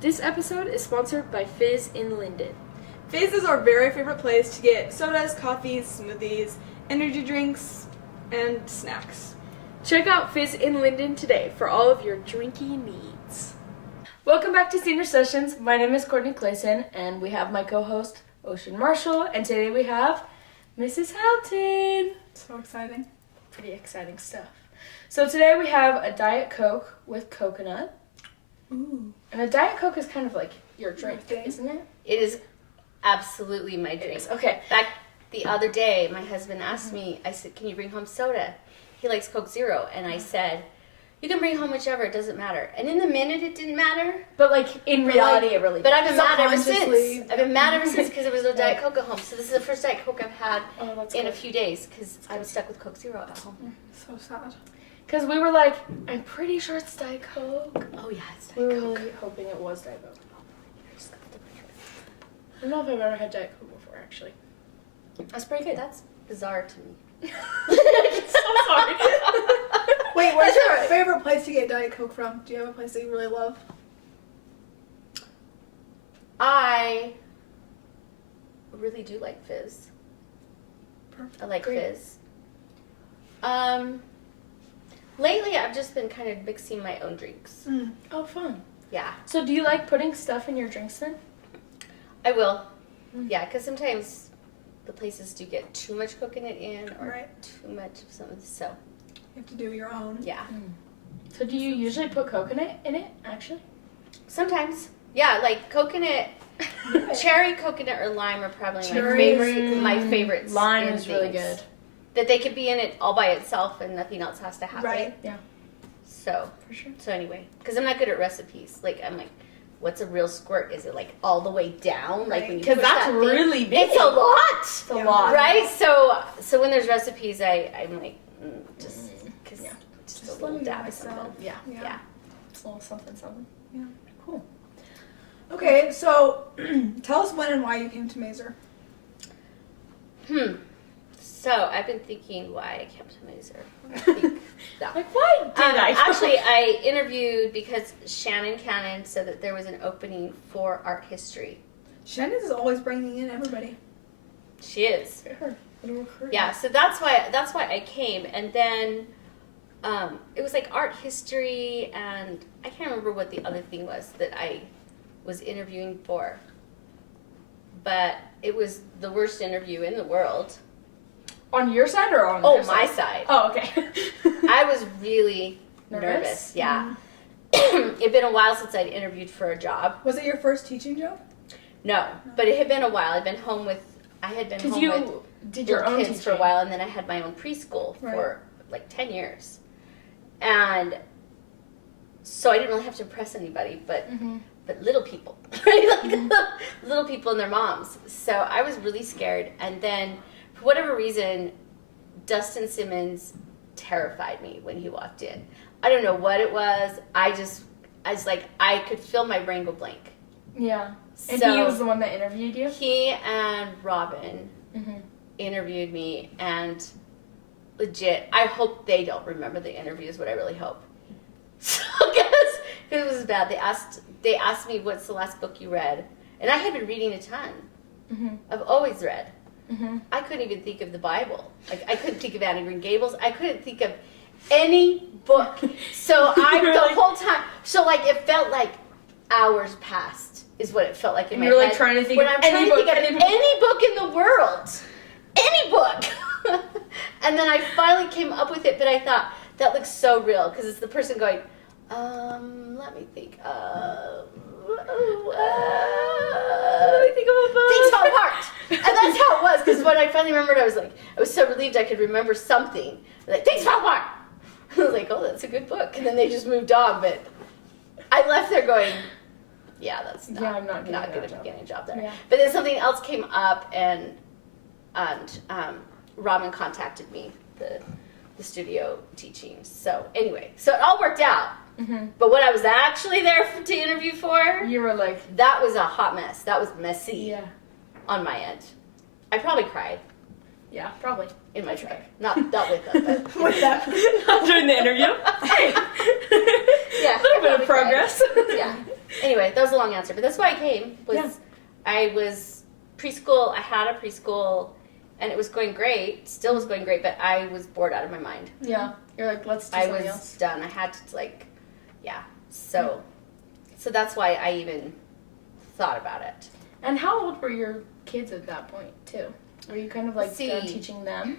This episode is sponsored by Fizz in Linden. Fizz is our very favorite place to get sodas, coffees, smoothies, energy drinks, and snacks. Check out Fizz in Linden today for all of your drinking needs. Welcome back to Senior Sessions. My name is Courtney Clayson, and we have my co-host, Ocean Marshall, and today we have Mrs. Houghton. So exciting. Pretty exciting stuff. So today we have a Diet Coke with coconut. Ooh. And a Diet Coke is kind of like your drink, thing. isn't it? It is absolutely my drink. It is. Okay. Back the other day, my husband asked me, I said, can you bring home soda? He likes Coke Zero. And I said, you can bring home whichever, it doesn't matter. And in the minute, it didn't matter. But like in reality, it really But I've been mad ever since. Subconsciously. I've been mad ever since because there was no Diet Coke at home. So this is the first Diet Coke I've had in a few days because I'm stuck with Coke Zero at home. So sad. Because we were like, I'm pretty sure it's Diet Coke. Oh yeah, it's We were Diet Coke. really hoping it was Diet Coke. I don't know if I've ever had Diet Coke before, actually. That's pretty good. That's bizarre to me. So sorry. Wait, where's That's your alright. favorite place to get Diet Coke from? Do you have a place that you really love? I really do like Fizz. Perfect. I like Great. Fizz. Lately I've just been kind of mixing my own drinks. Oh, fun. Yeah, So do you like putting stuff in your drinks then? I will. Mm. Yeah, because sometimes the places do get too much coconut in or Right. too much of something. So, You have to do your own. yeah. So do you usually put coconut in it, actually? Sometimes. Yeah, like coconut, cherry, coconut, or lime are probably Cherry is my good. favorites. Lime in is really things. good. That they could be in it all by itself and nothing else has to happen. Right. Yeah. So, For sure. so anyway, because I'm not good at recipes. Like, I'm like, what's a real squirt? Is it like all the way down? Like when you Because push that's that thing? really big. It's a lot. It's a Yeah. lot. Right? So when there's recipes, I'm like, just Yeah. just Just a little let me dab of myself. something. Yeah. Yeah. It's a little something, something. Yeah. Cool. Okay, so tell us when and why you came to Mazer. So I've been thinking why I came to Mazer. I think that. Like, why did I? Actually, I interviewed because Shannon Cannon said that there was an opening for art history. Shannon is always bringing in everybody. She is. Her. Little recruit. Yeah, so that's why I came, and then it was like art history, and I can't remember what the other thing was that I was interviewing for, but it was the worst interview in the world. On your side or on Oh, her my side? side. Oh, okay. I was really Nervous? nervous. Yeah, it'd been a while since I'd interviewed for a job. Was it your first teaching job? No, but it had been a while. I had been home with Because with you did your little own kids for a teaching. while, and then I had my own preschool for like 10 years. And so I didn't really have to impress anybody, but little people, right? Like little people and their moms. So I was really scared. And then for whatever reason, Dustin Simmons terrified me when he walked in. I don't know what it was. I was like, I could feel my brain go blank. Yeah. And So he was the one that interviewed you? he and Robin Mm-hmm. interviewed me, and legit, I hope they don't remember the interview is what I really hope. So, because it was bad. They asked me, what's the last book you read? And I had been reading a ton. Mm-hmm. I've always read. Mm-hmm. I couldn't even think of the Bible. Like, I couldn't think of Anne of Green Gables. I couldn't think of any book. So the whole time, so like it felt like hours passed is what it felt like in And my you're head. like trying to think when of I'm trying any to book, think of any book. any book in the world. Any book. And then I finally came up with it, but I thought, that looks so real, because it's the person going, let me think, I think I'm a book. things fall apart. And that's how it was, because when I finally remembered, I was so relieved I could remember something. Like, things fall apart. I was like, oh, that's a good book. And then they just moved on, but I left there going, yeah, that's not, I'm not not getting good that at getting a job there. Yeah. But then something else came up, and Robin contacted me, the studio teaching. So anyway, so it all worked out. Mm-hmm. But what I was actually there to interview for, You were like, that was a hot mess. That was messy yeah. on my end. I probably cried Yeah, probably. in my truck. Not with them, but With them. Not during the interview. Hey. Yeah, A little bit of I probably cried. progress. Yeah. Anyway, that was a long answer, but that's why I came. I was preschool. I had a preschool, and it was going great. Still was going great, but I was bored out of my mind. Yeah, you're like, let's do something else. I was done. I had to So that's why I even thought about it. And how old were your kids at that point too? Were you kind of like done teaching them?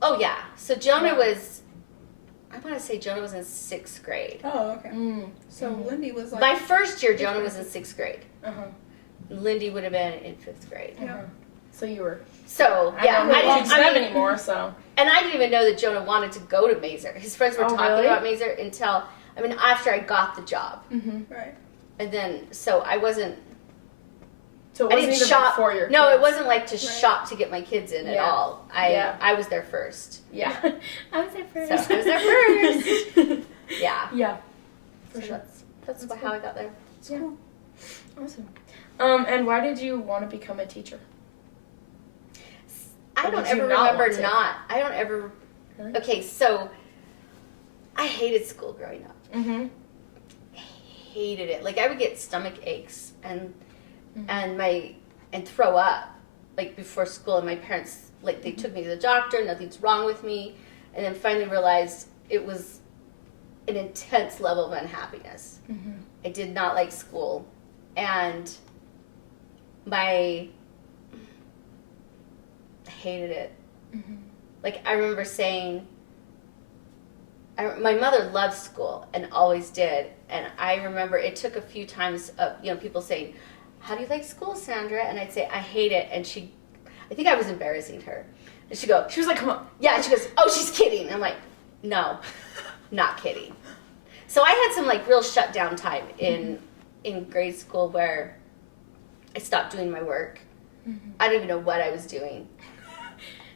Oh yeah. So Jonah was. I want to say Jonah was in 6th grade. Oh, okay. So Lindy was like... My first year, Jonah was in 6th grade. Uh-huh. Lindy would have been in 5th grade. Yeah. So you were... So, yeah. I didn't teach them anymore, so... And I didn't even know that Jonah wanted to go to Mazer. His friends were talking about Mazer until... after I got the job. Mm-hmm. Right. And then, so I wasn't... So it wasn't even shop for your kids. No, it wasn't like to shop to get my kids in at all. I was there first. Yeah. I was there first. So I was there first. Yeah. Yeah. For sure. That's cool. How I got there. Yeah. Cool. Awesome. And why did you want to become a teacher? I don't ever remember not. I don't ever... Really? Okay, so I hated school growing up. Mm-hmm. Hated it. Like, I would get stomach aches and throw up, like, before school, and my parents, like, they took me to the doctor, nothing's wrong with me, and then finally realized it was an intense level of unhappiness. Mm-hmm. I did not like school, and I hated it. Mm-hmm. Like, I remember saying, my mother loved school and always did, and I remember it took a few times of, people saying, how do you like school, Sandra? And I'd say, I hate it. And I think I was embarrassing her. And she was like, come on. Yeah, and she goes, oh, she's kidding. And I'm like, no, not kidding. So I had some like real shutdown time in grade school where I stopped doing my work. Mm-hmm. I don't even know what I was doing.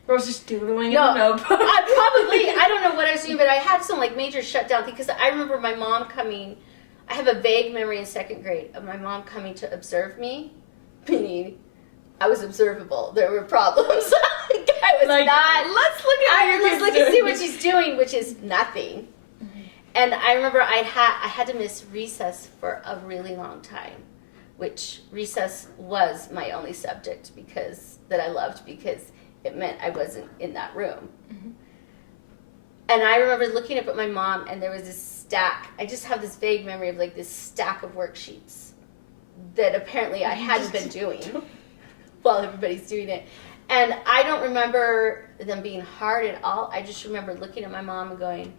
I was just doodling in the notebook. I don't know what I was doing, but I had some like major shutdown thing because I remember my mom coming. I have a vague memory in 2nd grade of my mom coming to observe me, meaning I was observable. There were problems. I was like, not. Let's look at your kids look and see what she's doing, which is nothing. Mm-hmm. And I remember I had to miss recess for a really long time, which recess was my only subject that I loved because it meant I wasn't in that room. Mm-hmm. And I remember looking up at my mom, and there was this stack. I just have this vague memory of like this stack of worksheets that apparently I hadn't been doing while everybody's doing it. And I don't remember them being hard at all. I just remember looking at my mom and going,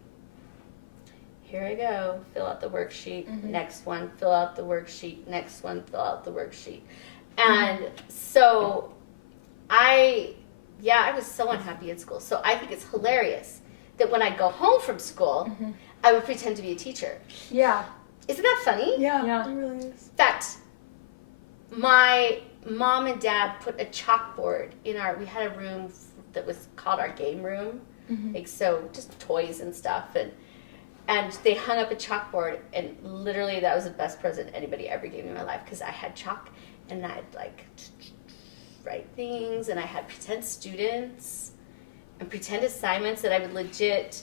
here I go, fill out the worksheet, next one, fill out the worksheet, next one, fill out the worksheet. And so I was so unhappy in school. So I think it's hilarious that when I go home from school, I would pretend to be a teacher. Yeah. Isn't that funny? Yeah. It really is. In fact, my mom and dad put a chalkboard we had a room that was called our game room. Like, so just toys and stuff. And they hung up a chalkboard, and literally that was the best present anybody ever gave me in my life because I had chalk and I'd like write things, and I had pretend students and pretend assignments that I would legit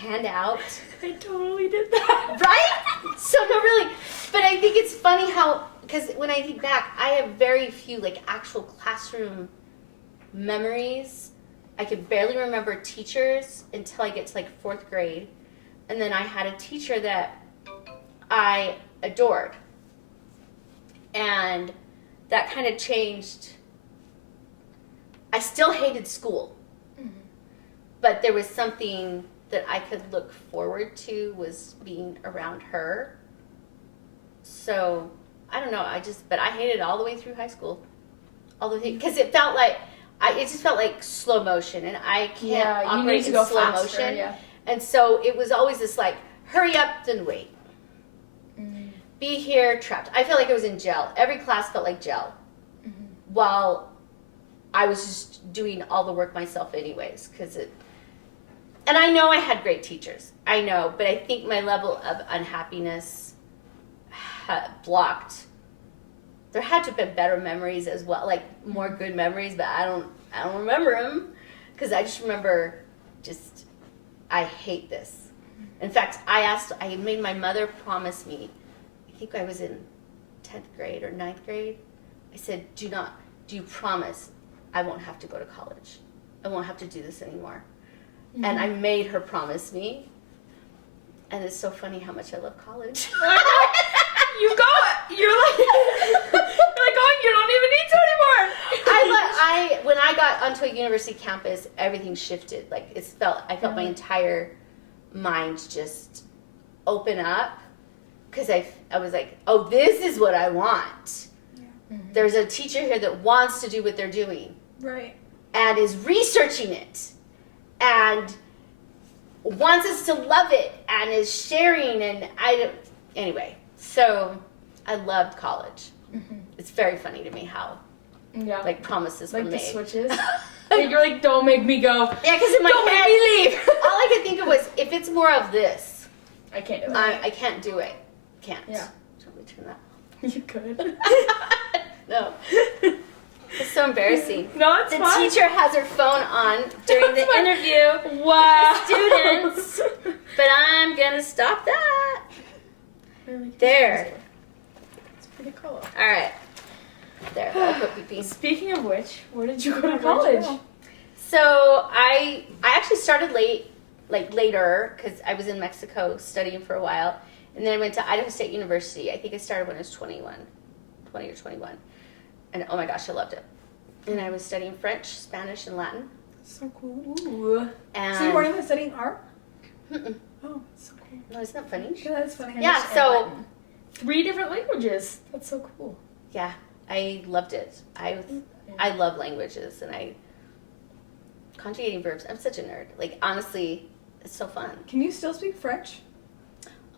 hand out. I totally did that. Right? So, no, really. But I think it's funny how, because when I think back, I have very few, like, actual classroom memories. I could barely remember teachers until I get to, like, 4th grade. And then I had a teacher that I adored. And that kind of changed. I still hated school. But there was something that I could look forward to was being around her. So, I don't know, but I hated it all the way through high school. All the way, because it felt like, it just felt like slow motion, and I can't operate in slow motion. Yeah. And so it was always this like, hurry up, then wait. Be here, trapped. I felt like I was in jail. Every class felt like jail. While I was just doing all the work myself anyways, and I know I had great teachers. I know, but I think my level of unhappiness blocked. There had to have been better memories as well, like more good memories, but I don't remember them because I just remember I hate this. In fact, I made my mother promise me, I think I was in 10th grade or 9th grade. I said, do you promise I won't have to go to college? I won't have to do this anymore. Mm-hmm. And I made her promise me. And it's so funny how much I love college. You're like, oh, you don't even need to anymore. When I got onto a university campus, everything shifted. Like I felt my entire mind just open up, because I was like, oh, this is what I want. Yeah. Mm-hmm. There's a teacher here that wants to do what they're doing. Right. And is researching it. And wants us to love it. And is sharing. And anyway, so I loved college. Mm-hmm. It's very funny to me how promises were made. Like the switches. You're like, don't make me go. Yeah, because in my don't head, make me leave. all I could think of was, if it's more of this, I can't do it. I can't do it. Can't. Yeah. Let me turn that. You could. No. It's so embarrassing. No, it's fine. The teacher has her phone on during the interview wow. with the students. But I'm going to stop that. There. It's pretty cool. All right. There. I'll put beeping. Speaking of which, where did you go to college? So I actually started later, because I was in Mexico studying for a while. And then I went to Idaho State University. I think I started when I was 20 or 21. And oh my gosh, I loved it. And I was studying French, Spanish, and Latin. So cool. Ooh. And so you weren't even studying art? Mm-mm. Oh, so cool. No, isn't that funny? Yeah, that's funny. Yeah, so 3 different languages. That's so cool. Yeah, I loved it. I love languages, and conjugating verbs. I'm such a nerd. Like, honestly, it's so fun. Can you still speak French?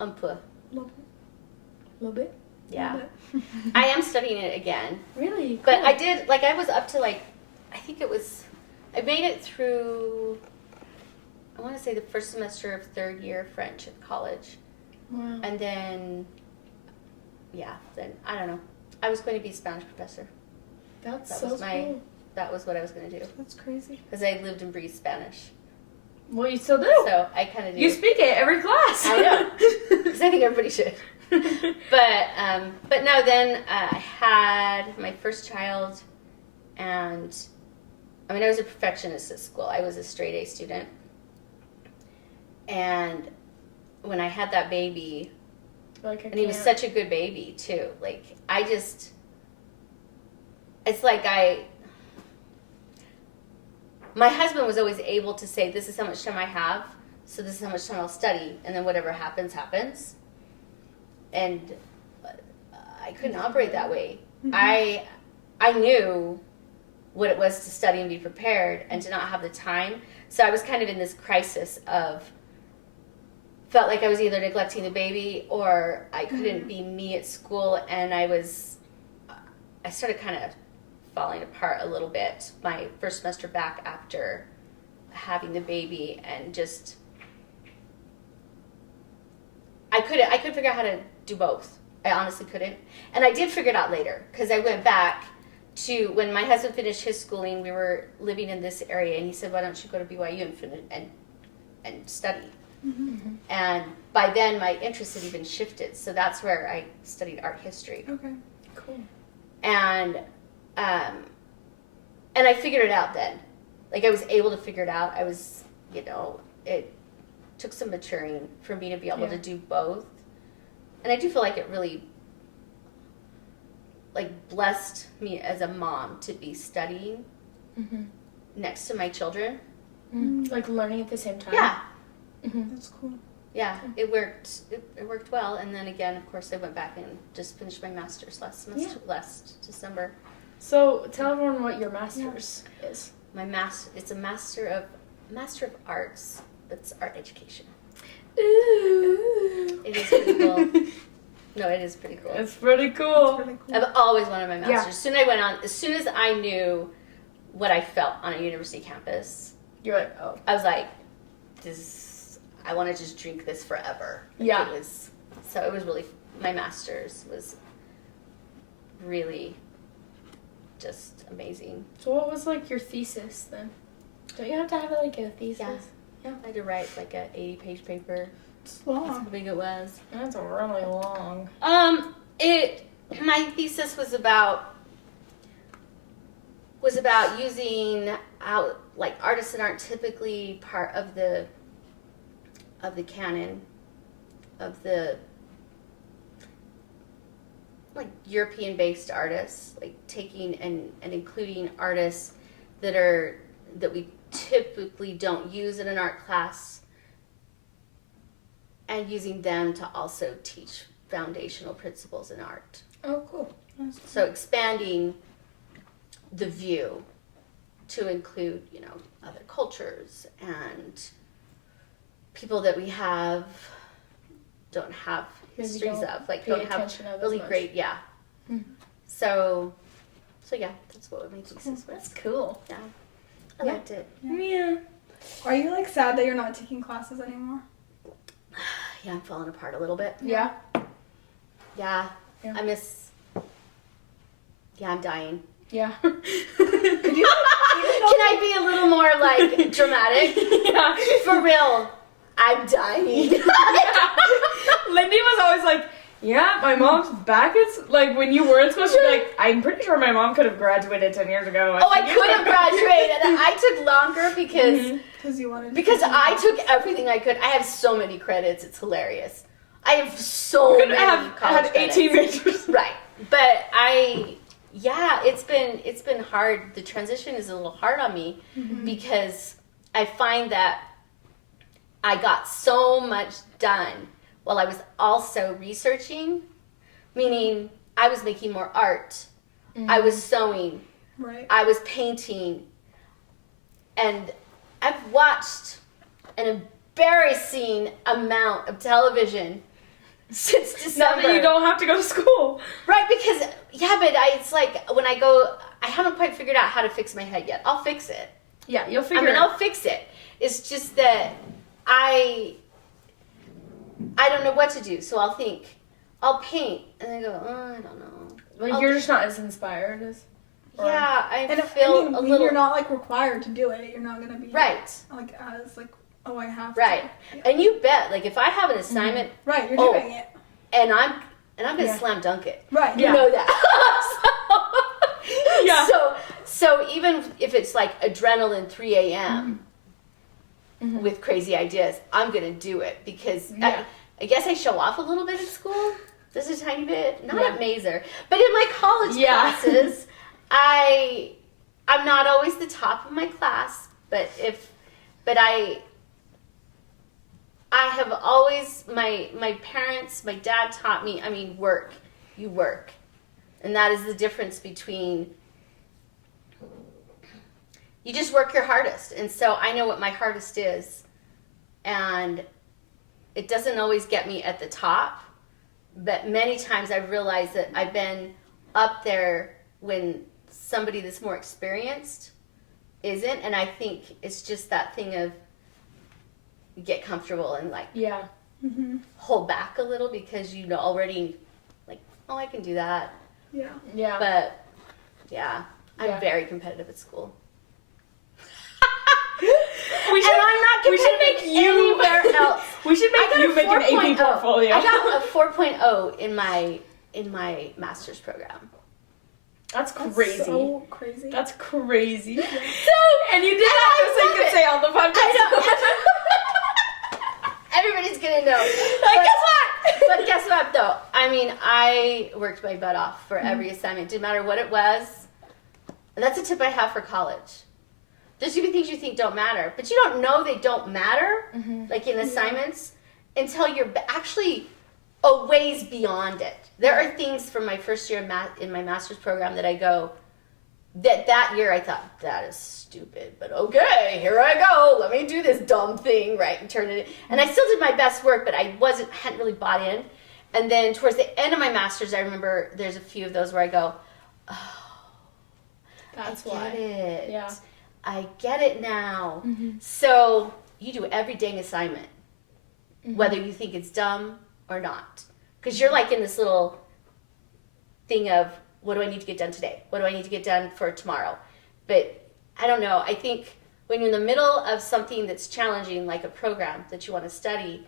Un peu. A little bit. Yeah. I am studying it again. Really? Cool. But I did, I was up to, I think I made it through, I want to say the first semester of 3rd year French at college. Wow. And then, then, I don't know. I was going to be a Spanish professor. That so cool. That was what I was going to do. That's crazy. Because I lived and breathed Spanish. Well, you still do. So I kind of do. You speak it every class. I know. Because I think everybody should. But no, then I had my first child, and I was a perfectionist at school. I was a straight A student. And when I had that baby, and he was such a good baby too. My husband was always able to say, this is how much time I have, so this is how much time I'll study, and then whatever happens, happens. And I couldn't operate that way. Mm-hmm. I knew what it was to study and be prepared and to not have the time. So I was kind of in this crisis of, felt like I was either neglecting the baby or I couldn't be me at school, and I started kind of falling apart a little bit my first semester back after having the baby, and just I couldn't figure out how to do both. I honestly couldn't. And I did figure it out later, because I went back to when my husband finished his schooling. We were living in this area, and he said, why don't you go to BYU and study? Mm-hmm. And by then my interest had even shifted, so that's where I studied art history. Okay, cool. And I figured it out then. I was able to figure it out. I was, it took some maturing for me to be able to do both. And I do feel like it really, blessed me as a mom to be studying next to my children. Mm-hmm. Learning at the same time? Yeah. Mm-hmm. That's cool. Yeah, it worked. It worked well. And then again, of course, I went back and just finished my master's last December. So tell everyone what your master's is. It's a master of arts. That's art education. Ooh. It is pretty cool. No, it is pretty cool. It's pretty cool. I've always wanted my master's. Yeah. As soon as I knew what I felt on a university campus, you're like, oh. I was like, I want to just drink this forever. Yeah. It was really, my master's was really just amazing. So what was your thesis then? Don't you have to have a thesis? Yeah. I had to write an 80-page paper. It's That's long. how big it was. That's really long. My thesis was about using how, like, artists that aren't typically part of the canon of the, like, European-based artists, like taking and including artists that we typically don't use in an art class, and using them to also teach foundational principles in art. Oh, cool. So expanding the view to include, other cultures and people that we don't have Maybe histories don't of, like pay don't have attention of as really much. great, yeah. Mhm. So yeah, that's what my thesis was. That's cool. Yeah, I liked it. Yeah. Are you like sad that you're not taking classes anymore? Yeah, I'm falling apart a little bit. Yeah. Yeah, Yeah. I miss. Yeah, I'm dying. Yeah. Could you Can I be a little more like dramatic? Yeah. For real, I'm dying. Lindy was always like, yeah, my mom's back. It's like when you were in school, she's like, I'm pretty sure my mom could have graduated 10 years ago. Oh, I could have graduated. I took longer because you wanted I took everything I could. I have so many credits. It's hilarious. I have so Could many have college had 18 credits. majors. Right, but it's been hard. The transition is a little hard on me because I find that I got so much done while I was also researching, meaning I was making more art, I was sewing, Right. I was painting, and I've watched an embarrassing amount of television since December. Now that you don't have to go to school. Right, because, it's like when I go, I haven't quite figured out how to fix my head yet. I'll fix it. Yeah, you'll figure it out. I'll fix it. It's just that I don't know what to do, so I'll think, I'll paint, and then go, oh, I don't know. Like, you're just not as inspired as... or- Yeah, I And feel a when little... you're not like required to do it, you're not gonna be Right, like as like, oh, I have right. to. Yeah. And you bet, like, if I have an assignment, Right, you're Oh. doing it. and I'm gonna Yeah. slam dunk it. Right. You Yeah. know that. Yeah. So even if it's like adrenaline 3 a.m. with crazy ideas, I'm gonna do it because Yeah. I guess I show off a little bit at school, just a tiny bit, not Yeah. at Mazer, but in my college Yeah. classes, I'm not always the top of my class, but I have always, my parents, my dad taught me, you work. And that is the difference between, you just work your hardest. And so I know what my hardest is. And it doesn't always get me at the top, but many times I've realized that I've been up there when somebody that's more experienced isn't. And I think it's just that thing of, get comfortable and like Yeah. hold back a little because you know already like, oh, I can do that. Yeah. Yeah. But yeah, I'm Yeah. very competitive at school. We should, And I'm not we should competitive make you anywhere else. We should I got make you a make an 4.0. AP portfolio. I got a 4.0 in my master's program. That's That's crazy. so crazy. That's crazy. So, And you did that just so you love could it. say on the podcast. I know. Everybody's gonna know. Like, guess what? But guess what, though? I worked my butt off for every assignment. Didn't matter what it was. And that's a tip I have for college. There's gonna be things you think don't matter, but you don't know they don't matter, like in assignments, until you're actually a ways beyond it. There are things from my first year in my master's program that I go, that year I thought, that is stupid, but okay, here I go. Let me do this dumb thing, right, and turn it in. And I still did my best work, but I hadn't really bought in. And then towards the end of my master's, I remember there's a few of those where I go, oh, That's I why. get it. Yeah. I get it now. So you do every dang assignment, whether you think it's dumb or not. Because you're like in this little thing of, what do I need to get done today? What do I need to get done for tomorrow? But I don't know. I think when you're in the middle of something that's challenging, like a program that you want to study,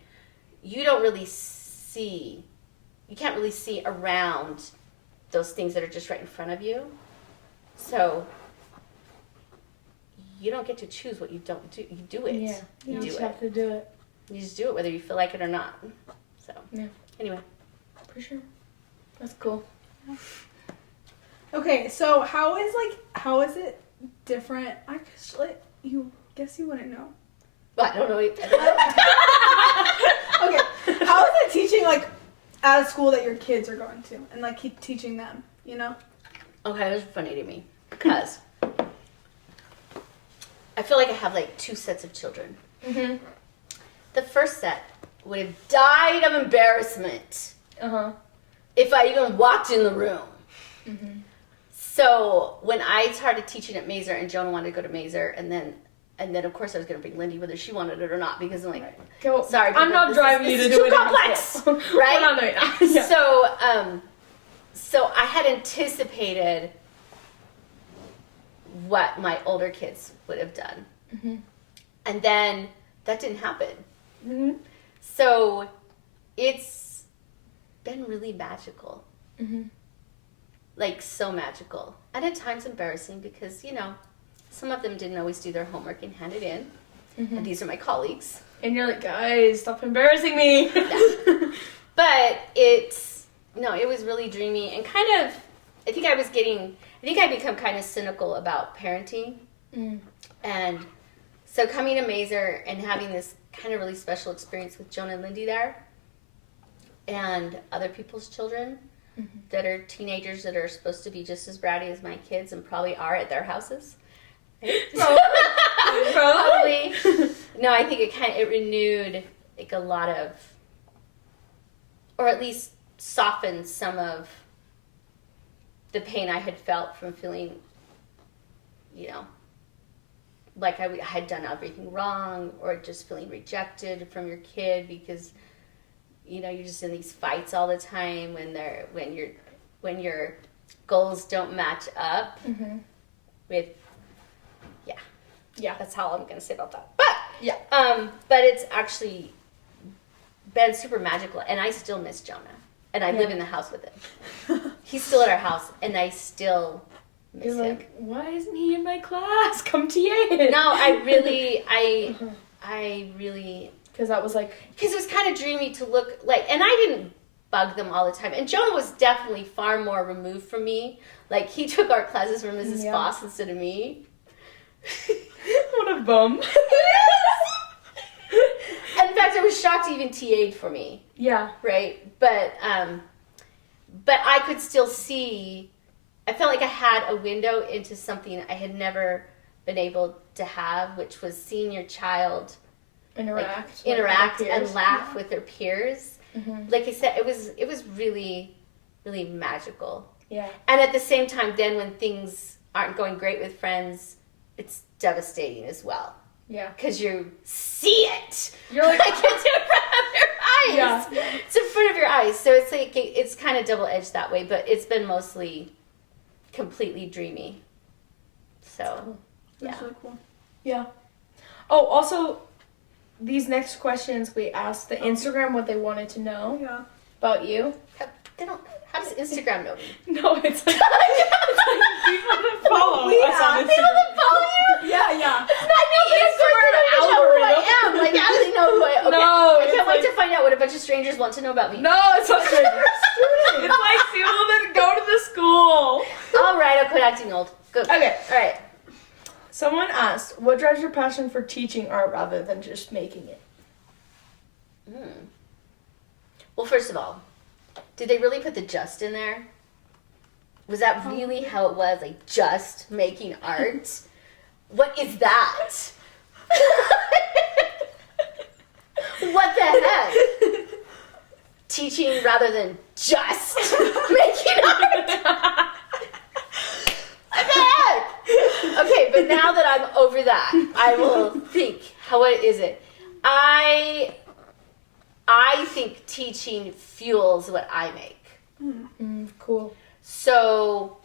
you don't really see, you can't really see around those things that are just right in front of you. So you don't get to choose what you don't do. You do it. Yeah. You do just it. have to do it. You just do it whether you feel like it or not. So, Yeah. Anyway. For sure. That's cool. Okay, so how is it different? I guess you wouldn't know. Well, I don't know. Okay, how is it teaching like at a school that your kids are going to and like keep teaching them? You know? Okay, that's funny to me because I feel like I have like two sets of children. Mm-hmm. The first set would have died of embarrassment if I even walked in the room. Mm-hmm. So when I started teaching at Mazer and Jonah wanted to go to Mazer, and then of course I was going to bring Lindy whether she wanted it or not because I'm like, sorry, I'm not driving you to do it. Too complex, right? We're not doing that. Yeah. So I had anticipated what my older kids would have done, and then that didn't happen. Mm-hmm. So it's been really magical. Mm-hmm. Like so magical, and at times embarrassing because some of them didn't always do their homework and hand it in. Mm-hmm. And these are my colleagues, and you're like, guys, stop embarrassing me. Yeah. But it was really dreamy and kind of, I think I become kind of cynical about parenting. And so coming to Mazer and having this kind of really special experience with Jonah and Lindy there and other people's children that are teenagers that are supposed to be just as bratty as my kids and probably are at their houses. Probably. No, I think it renewed like a lot of, or at least softened some of the pain I had felt from feeling, like I had done everything wrong, or just feeling rejected from your kid because you're just in these fights all the time when your goals don't match up with that's all I'm gonna say about that. But it's actually been super magical, and I still miss Jonah, and I live in the house with him. He's still at our house, and I still miss him. Like, why isn't he in my class? Come TA. No, I really because that was like, because it was kind of dreamy to look like, and I didn't bug them all the time, and Jonah was definitely far more removed from me. Like, he took our classes from Mrs. Foss instead of me. What a bum. And in fact, I was shocked he even TA'd for me. Yeah. Right? But I could still see, I felt like I had a window into something I had never been able to have, which was seeing your child interact and laugh with their peers. Like I said, it was really, really magical. Yeah. And at the same time, then when things aren't going great with friends, it's devastating as well. Yeah. Because you see it. You're like, it's in front of your eyes. Yeah. It's in front of your eyes. So it's like, it's kind of double-edged that way, but it's been mostly completely dreamy. So, That's really cool. Yeah. Oh, also, these next questions we asked the Instagram what they wanted to know about you. How does Instagram know me? No, it's like people that follow us on Instagram. People that follow you? Yeah. It's not me. Instagram know who I am. Like, how do they know who I am? Okay. No, I can't wait to find out what a bunch of strangers want to know about me. No, it's not strangers. It's like people that go to the school. All right, I'll quit acting old. Good. Okay. All right. Someone asked, what drives your passion for teaching art rather than just making it? Well, first of all, did they really put the just in there? Was that really how it was? Like, just making art? What is that? What the heck? Teaching rather than just making art? What the heck? Okay, but now that I'm over that, I will think, what is it? I think teaching fuels what I make. Cool. So,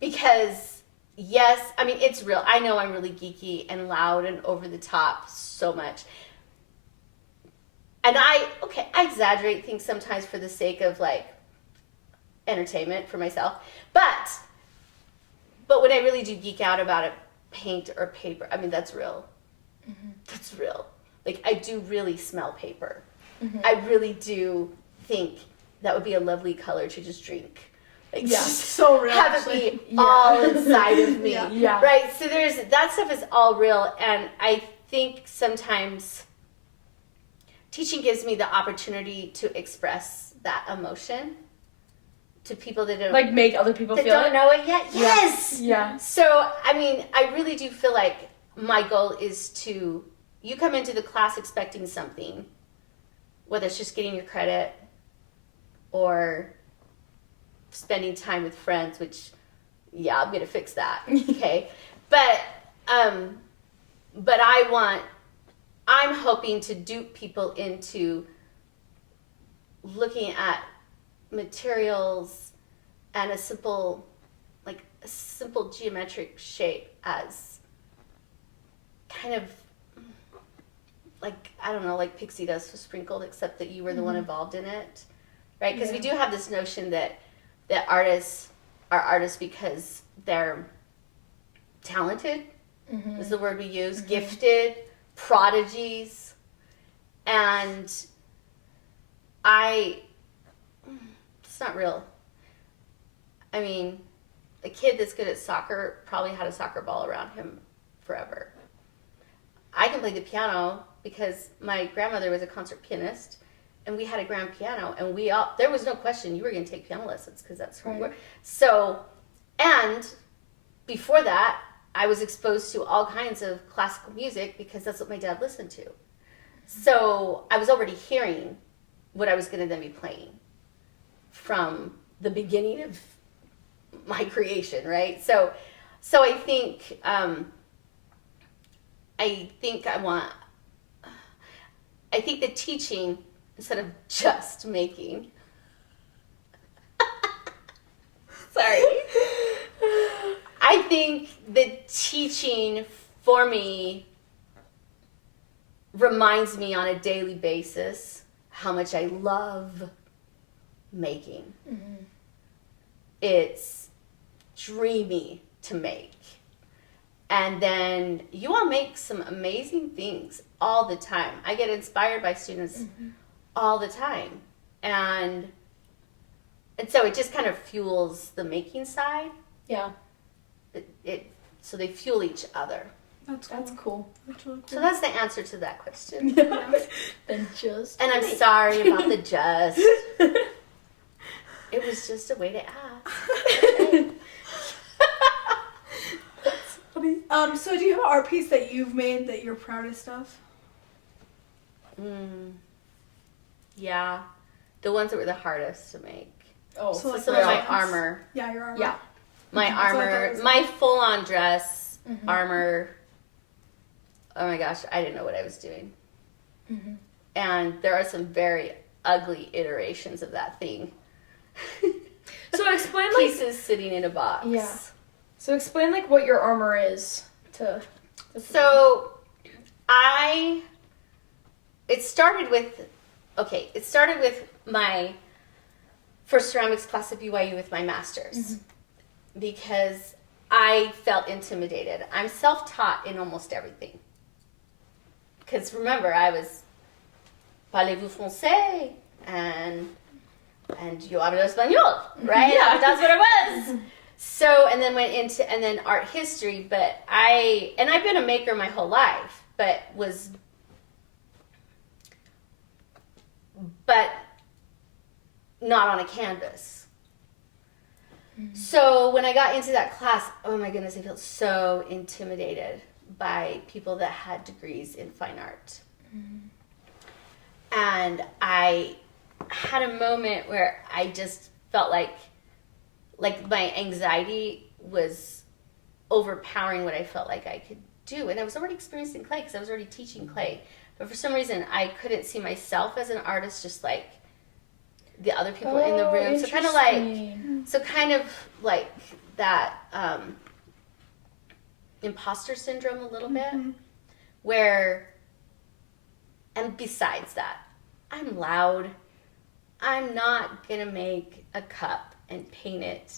because, yes, I mean, it's real. I know I'm really geeky and loud and over the top so much. and I exaggerate things sometimes for the sake of like entertainment for myself, but when I really do geek out about a paint or paper, I mean, that's real. That's real. Like, I do really smell paper. I really do think that would be a lovely color to just drink. Like, just so real. have it be all inside of me. Yeah. Right? So that stuff is all real, and I think sometimes teaching gives me the opportunity to express that emotion to people that don't Like make other people feel don't it. know it yet. Yes. Yeah. So I mean, I really do feel like my goal is to you come into the class expecting something, whether it's just getting your credit or spending time with friends, which I'm gonna fix that. Okay. But I'm hoping to dupe people into looking at materials and a simple geometric shape as kind of like, I don't know, like pixie dust was sprinkled, except that you were the one involved in it, right? Because we do have this notion that artists are artists because they're talented, is the word we use, gifted, prodigies, and it's not real. I mean, a kid that's good at soccer probably had a soccer ball around him forever. I can play the piano because my grandmother was a concert pianist, and we had a grand piano, and there was no question you were going to take piano lessons because that's who we were. So, and before that, I was exposed to all kinds of classical music because that's what my dad listened to. So I was already hearing what I was going to then be playing from the beginning of my creation, right? So I think the teaching, instead of just making, sorry, I think the teaching for me reminds me on a daily basis how much I love making. It's dreamy to make. And then you all make some amazing things all the time. I get inspired by students all the time. And so it just kind of fuels the making side. Yeah. So they fuel each other. That's cool. That's really cool. So that's the answer to that question. Then just. And I'm sorry about the just. It was just a way to ask. So do you have an art piece that you've made that you're proudest of? Yeah. The ones that were the hardest to make. Oh, So like Some of my ones? armor. Yeah, your armor. Yeah. My That's what I thought armor. it was. My full-on dress armor. Oh my gosh, I didn't know what I was doing. And there are some very ugly iterations of that thing. So explain like. Pieces sitting in a box. Yeah. So explain like what your armor is to. So it started with my first ceramics class at BYU with my master's because I felt intimidated. I'm self-taught in almost everything. Because remember, I was parlez-vous français and yo hablo español, right? Yeah. That's what it was. So, and then art history, but I've been a maker my whole life, but not on a canvas. So when I got into that class, oh my goodness, I felt so intimidated by people that had degrees in fine art. And I had a moment where I just felt like my anxiety was overpowering what I felt like I could do. And I was already experiencing clay because I was already teaching clay. But for some reason, I couldn't see myself as an artist just like the other people in the room. So kind of like that imposter syndrome a little bit. Where, and besides that, I'm loud. I'm not going to make a cup and paint it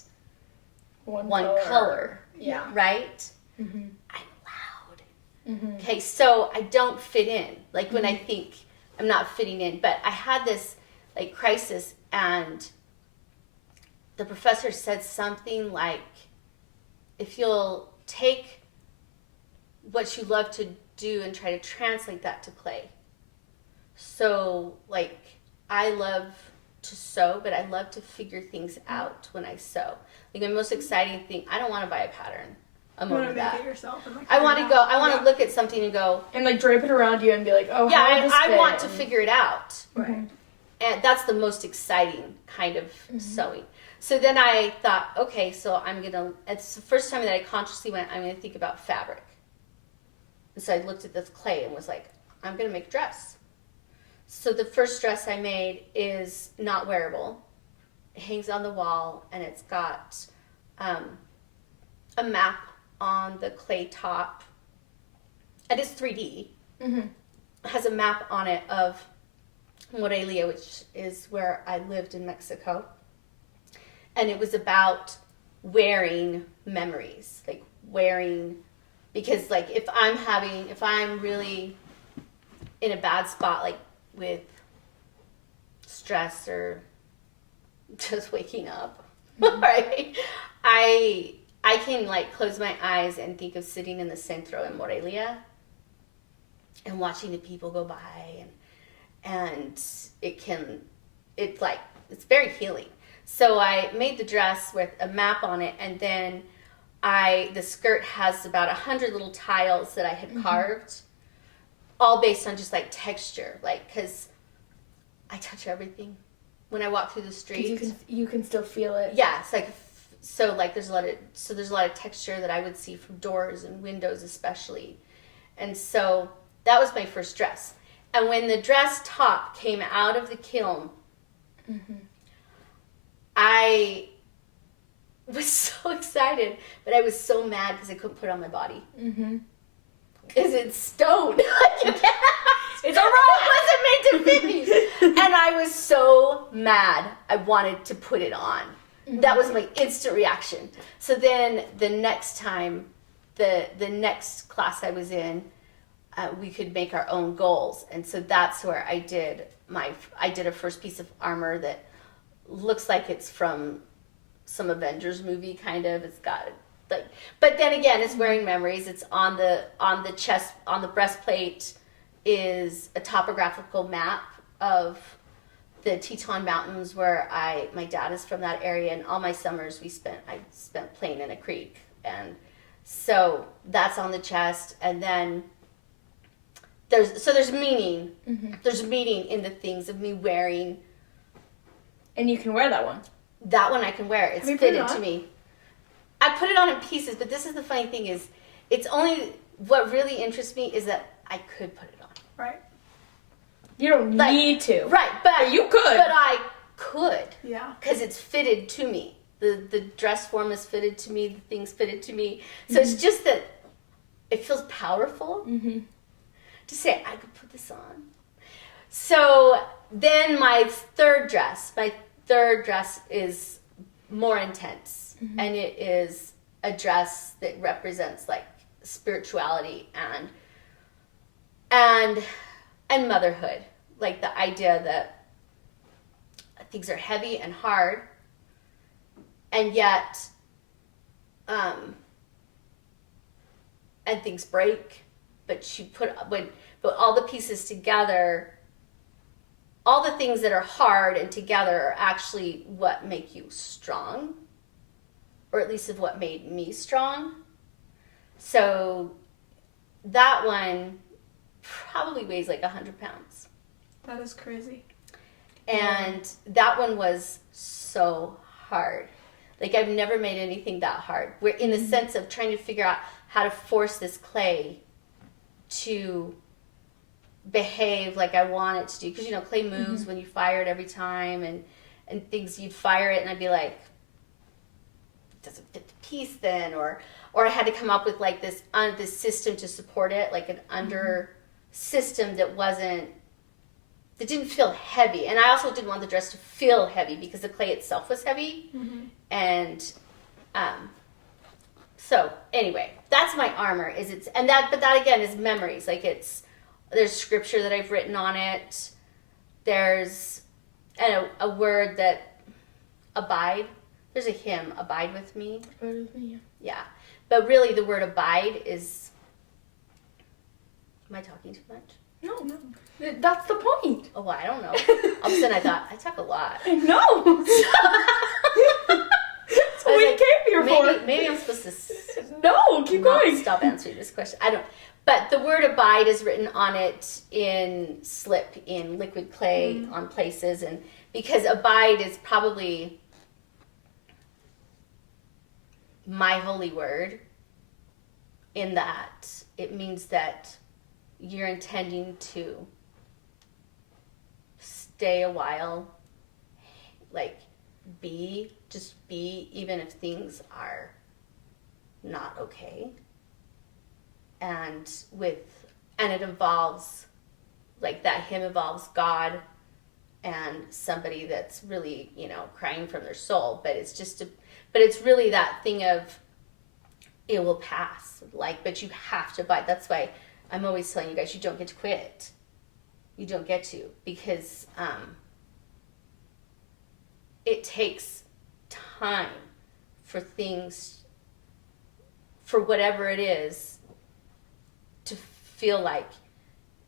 one color. Yeah. Right? Mm-hmm. I'm loud. Mm-hmm. Okay, so I don't fit in. Like when I think I'm not fitting in. But I had this like crisis, and the professor said something like, if you'll take what you love to do and try to translate that to clay. So like I love to sew, but I love to figure things out when I sew. Like the most exciting thing, I don't want to buy a pattern. I'm You over want to that. make it yourself. And, like, I want to figure go. it out. I want to look at something and go. And like drape it around you and be like, oh, Yeah, how would this I fit? want to figure it out. Right. And that's the most exciting kind of sewing. So then I thought, okay, so I'm gonna. It's the first time that I consciously went, I'm gonna think about fabric. And so I looked at this clay and was like, I'm gonna make a dress. So the first dress I made is not wearable. It hangs on the wall, and it's got a map on the clay top. And it's 3D. Mm-hmm. It has a map on it of Morelia, which is where I lived in Mexico. And it was about wearing memories, like wearing, because like if I'm really in a bad spot, like with stress or just waking up, right? I can like close my eyes and think of sitting in the centro in Morelia and watching the people go by, and it's very healing. So I made the dress with a map on it, and then the skirt has about 100 little tiles that I had carved, all based on just like texture, like because I touch everything when I walk through the street. You can still feel it. Yeah, it's like so like there's a lot of texture that I would see from doors and windows especially, and so that was my first dress. And when the dress top came out of the kiln, I was so excited, but I was so mad because I couldn't put it on my body. Because it's stone. It's all right. It wasn't made to fit me. And I was so mad. I wanted to put it on. That was my instant reaction. So then the next time, the next class I was in, we could make our own goals. And so that's where I did a first piece of armor that looks like it's from some Avengers movie, kind of. It's got like, but then again, it's wearing memories. It's on the chest, on the breastplate is a topographical map of the Teton Mountains where my dad is from that area, and all my summers I spent playing in a creek. And so that's on the chest. And then there's meaning. There's meaning in the things of me wearing. And you can wear that one. That one I can wear. It's fitted to me. I put it on in pieces, but this is the funny thing is, it's only, what really interests me is that I could put it on. Right. You don't need to. Right, but you could. But I could. Yeah. Because it's fitted to me. The dress form is fitted to me. The things fitted to me. So it's just that it feels powerful to say, I could put this on. So then my third dress is more intense, and it is a dress that represents like spirituality and motherhood, like the idea that things are heavy and hard, and yet and things break, but all the pieces together, all the things that are hard and together are actually what make you strong, or at least of what made me strong. So that one probably weighs like 100 pounds. That is crazy. And that one was so hard. Like I've never made anything that hard. We're in the sense of trying to figure out how to force this clay to behave like I want it to do, because clay moves when you fire it every time, and things, you'd fire it and I'd be like, it doesn't fit the piece then, or I had to come up with like this system to support it, like an under system that wasn't that didn't feel heavy. And I also didn't want the dress to feel heavy because the clay itself was heavy. Mm-hmm. And so anyway, that's my armor. But that again is memories. Like there's scripture that I've written on it. There's a word that abide. There's a hymn, Abide With Me. Abide with me, yeah. Yeah. But really the word abide is, am I talking too much? No. That's the point. Oh, well, I don't know. All of a sudden I thought, I talk a lot. No. That's what we came here for. Maybe I'm supposed to No, keep going. stop answering this question. I don't. But the word abide is written on it in slip, in liquid clay, on places. And because abide is probably my holy word, in that it means that you're intending to stay a while, like just be, even if things are not okay. And it involves, like that hymn involves God and somebody that's really, crying from their soul. But it's really that thing of, it will pass. But you have to abide. That's why I'm always telling you guys, you don't get to quit. You don't get to, because it takes time for things, for whatever it is, to feel like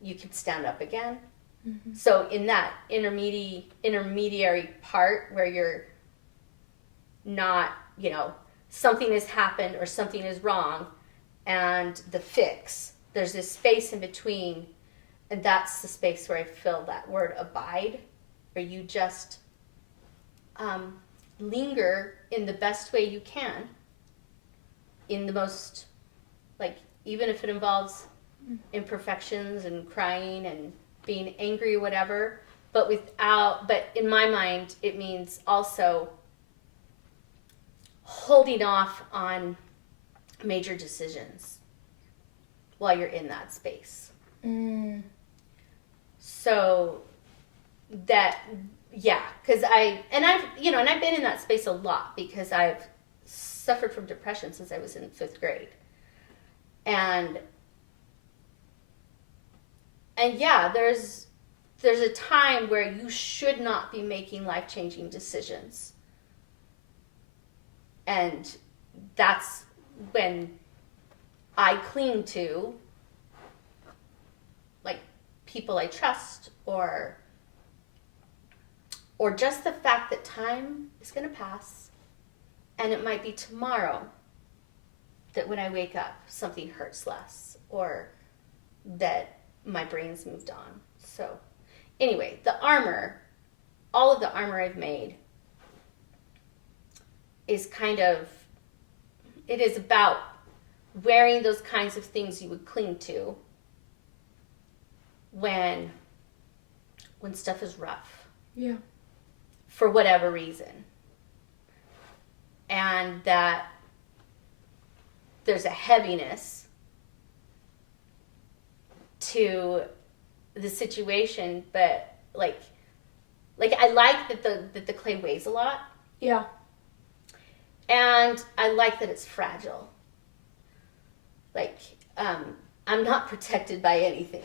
you can stand up again. Mm-hmm. So in that intermediary part where you're not, something has happened or something is wrong, and the fix, there's this space in between, and that's the space where I feel that word abide, where you just linger in the best way you can, in the most, even if it involves imperfections and crying and being angry or whatever, but in my mind, it means also holding off on major decisions while you're in that space. So that, because I've been in that space a lot, because I've suffered from depression since I was in 5th grade. And there's a time where you should not be making life-changing decisions. And that's when I cling to, people I trust, or just the fact that time is going to pass, and it might be tomorrow that when I wake up, something hurts less, or that my brain's moved on. So anyway, the armor, all of the armor I've made is it is about wearing those kinds of things you would cling to when stuff is rough. Yeah. For whatever reason. And that there's a heaviness to the situation, but I like that the clay weighs a lot. Yeah. And I like that it's fragile. I'm not protected by anything,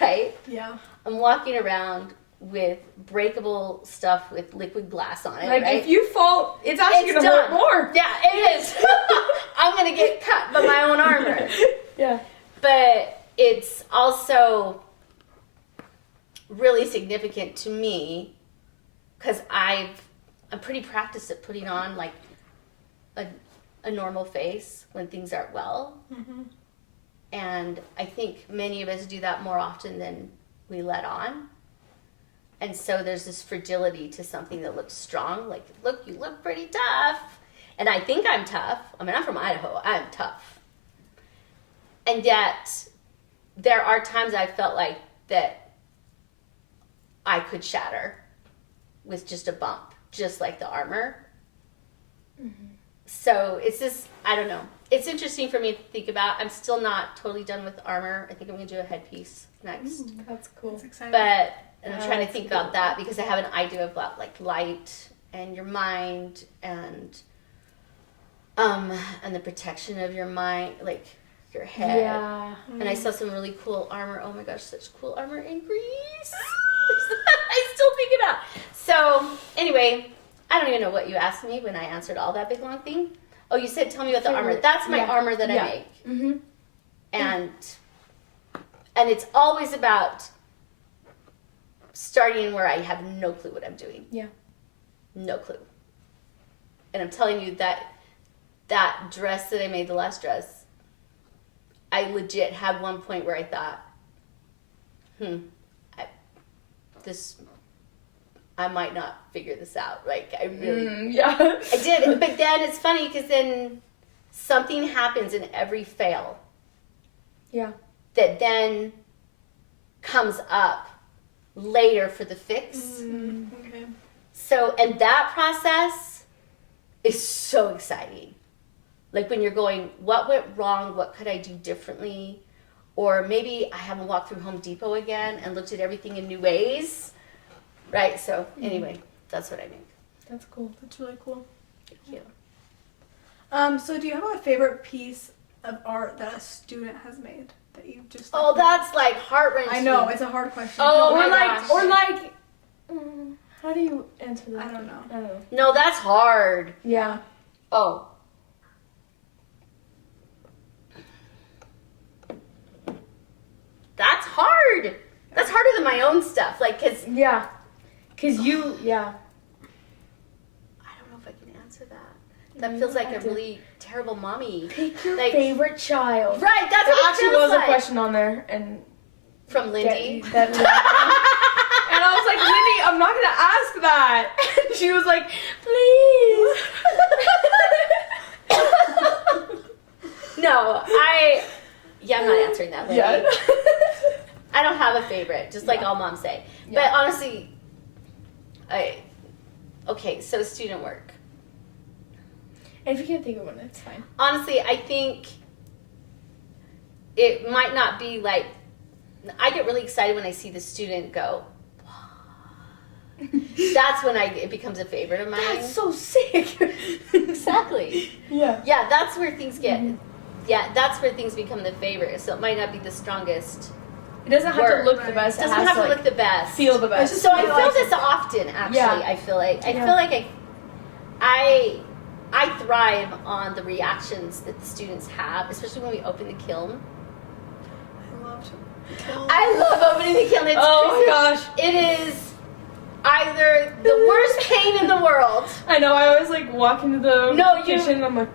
right? Yeah. I'm walking around with breakable stuff with liquid glass on it, right? If you fall, it's actually going to hurt more. Yeah, it is. I'm going to get cut by my own armor. Yeah. But it's also really significant to me because I'm pretty practiced at putting on a normal face when things aren't well. Mm-hmm. And I think many of us do that more often than we let on. And so there's this fragility to something that looks strong. Look, you look pretty tough. And I think I'm tough. I mean, I'm from Idaho. I'm tough. And yet, there are times I felt like that I could shatter with just a bump, just like the armor. Mm-hmm. So it's this, I don't know. It's interesting for me to think about. I'm still not totally done with armor. I think I'm going to do a headpiece next. That's cool. That's exciting. But And I'm trying to think about that because I have an idea about like light and your mind and the protection of your mind, like your head. Yeah. And I saw some really cool armor. Oh my gosh, such cool armor in Greece. I still think about. So anyway, I don't even know what you asked me when I answered all that big long thing. Oh, you said tell me about the armor. That's my armor that I make. Mm-hmm. And it's always about starting where I have no clue what I'm doing. Yeah. No clue. And I'm telling you that dress that I made, the last dress, I legit had one point where I thought, I might not figure this out. Like, I really, I did. But then it's funny because then something happens in every fail. Yeah. That then comes up later for the fix. Okay. So, and that process is so exciting. Like when you're going, what went wrong? What could I do differently? Or maybe I haven't walked through Home Depot again and looked at everything in new ways. Right? So anyway, that's what I make. That's cool. That's really cool. Thank you. So do you have a favorite piece of art that a student has made that you just? Oh, that's like heart-wrenching. I know, it's a hard question. Oh, Or my like, gosh. or like, how do you answer that? I don't know. I don't know. No, that's hard. Yeah. Oh. That's hard. That's harder than my own stuff. Like, cause Yeah. Cause you, yeah. I don't know if I can answer that. That feels like a really terrible mommy. Pick your Like- favorite child. Right, that's There what it actually feels was like. a question on there, and From Lindy. and I was like, Lindy, I'm not gonna ask that. And she was like, please. No, I'm not answering that, Lindy. Yeah. I don't have a favorite, just like all moms say. Yeah. But honestly, okay, so student work. And if you can't think of one, it's fine. Honestly, I think it might not be like, I get really excited when I see the student go, that's when it becomes a favorite of mine. That's so sick. Exactly. Yeah. Yeah, that's where things get, that's where things become the favorite. So it might not be the strongest. It doesn't have Work. to look the best. It doesn't has have to like, look the best. feel the best. So I feel this often, actually. Yeah. I feel like Yeah. I thrive on the reactions that the students have, especially when we open the kiln. I love opening the kiln. It's Oh crazy. my gosh. It is either the worst pain in the world. I know, I always like walk into the kitchen and I'm like,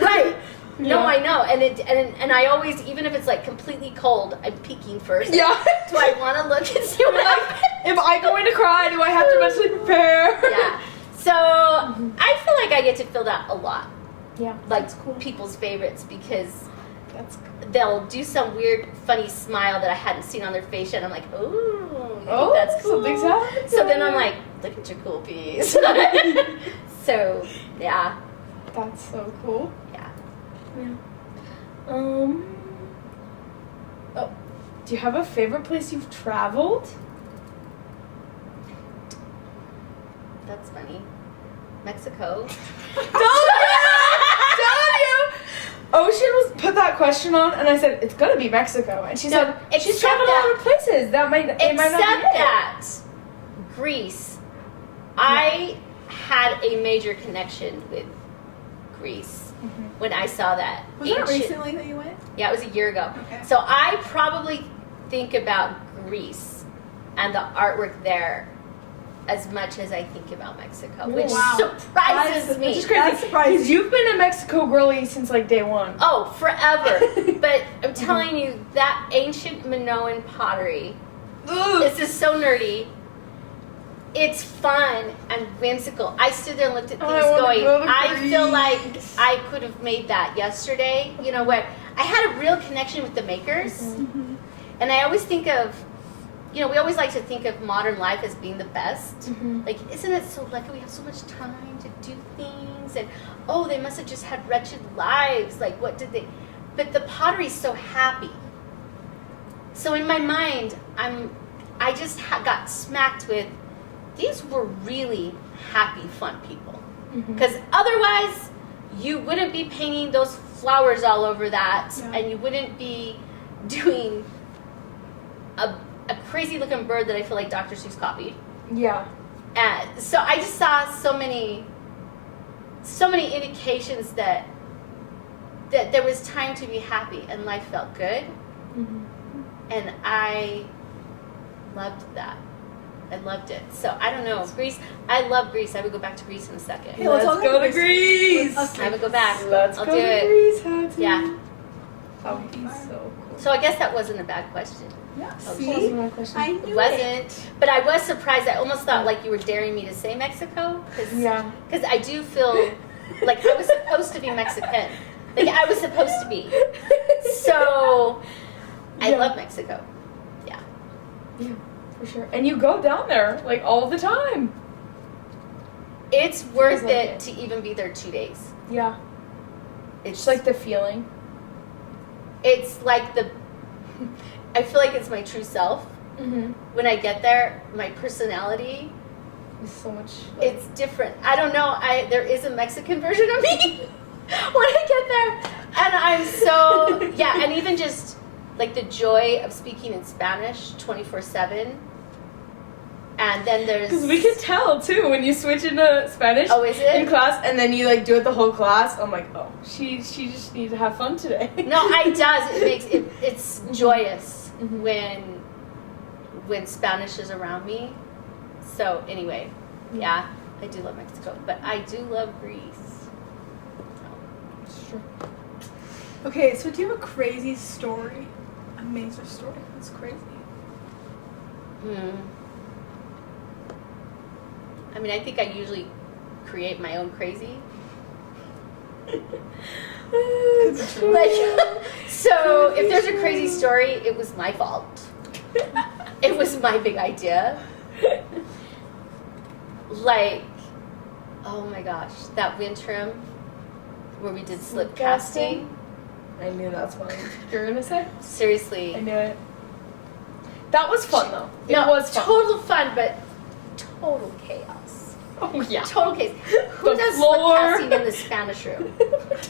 Right. No, Yeah. I know, and I always, even if it's like completely cold, I'm peeking first. yeah. Do I want to look and see what I? If I'm going to cry, do I have to mentally prepare? Yeah. So I feel like I get to feel that a lot, Yeah. like people's favorites, because That's they'll do some weird, funny smile that I hadn't seen on their face yet. I'm like, ooh, Oh, that's cool. something's happening. So then I'm like, look at your cool piece. So yeah. That's so cool. Yeah. Oh, do you have a favorite place you've traveled? That's funny. Mexico. Don't you! Ocean put that question on, and I said it's gonna be Mexico, and she said she's except traveled a lot of places. That might not be Except it. that Greece, I had a major connection with Greece when I saw that. Was that recently that you went? Yeah, it was a year ago. Okay. So I probably think about Greece and the artwork there as much as I think about Mexico, which Wow. surprises me. Which is crazy. That's surprising. Because you've been a Mexico girly since like day one. Oh, forever. But I'm telling you, that ancient Minoan pottery, this is so nerdy. It's fun and whimsical. I stood there and looked at things I wanna going, go to I feel like Greece. I could have made that yesterday. You know, where I had a real connection with the makers. And I always think of, we always like to think of modern life as being the best. Like, isn't it so lucky we have so much time to do things? And, oh, they must have just had wretched lives. Like, what did they... But the pottery's so happy. So in my mind, I just got smacked with, these were really happy, fun people. Because otherwise, you wouldn't be painting those flowers all over that, and you wouldn't be doing a crazy looking bird that I feel like Dr. Seuss copied. Yeah. And so I just saw so many indications that there was time to be happy and life felt good. And I loved that. I loved it. So I don't know. Greece. I love Greece. I would go back to Greece in a second. Hey, Let's go to Greece. I would go back. Let's I'll go do to it. Greece, Houghton. Yeah. That would be so cool. So I guess that wasn't a bad question. Yeah. Oh, That wasn't my question. I It knew wasn't. But I was surprised. I almost thought like you were daring me to say Mexico. Because I do feel like I was supposed to be Mexican. Like I was supposed to be. So I love Mexico. Yeah. Yeah, for sure. And you go down there like all the time. It's worth like it it. to even be there 2 days. Yeah. It's Just like the feeling. it's like the I feel like it's my true self. When I get there, my personality, It's so much. Like, it's different. I don't know. There is a Mexican version of me when I get there, and I'm so and even just like the joy of speaking in Spanish 24/7. And then there's because we can tell too when you switch into Spanish. Oh, is it? In class, and then you like do it the whole class. I'm like, oh, she just needs to have fun today. No, it does. It makes it's joyous when Spanish is around me. So anyway, yeah, I do love Mexico, but I do love Greece. Sure. Okay, so do you have a crazy story? A major story that's crazy. I mean, I think I usually create my own crazy. Like, so if there's a crazy story, it was my fault. It was my big idea. Like, oh my gosh, that wind trim where we did slip casting. I knew that's what you were gonna say. Seriously. I knew it. That was fun though. It No, was fun. total fun, but total chaos. Oh yeah. Total chaos. Who The does floor. slip casting in the Spanish room?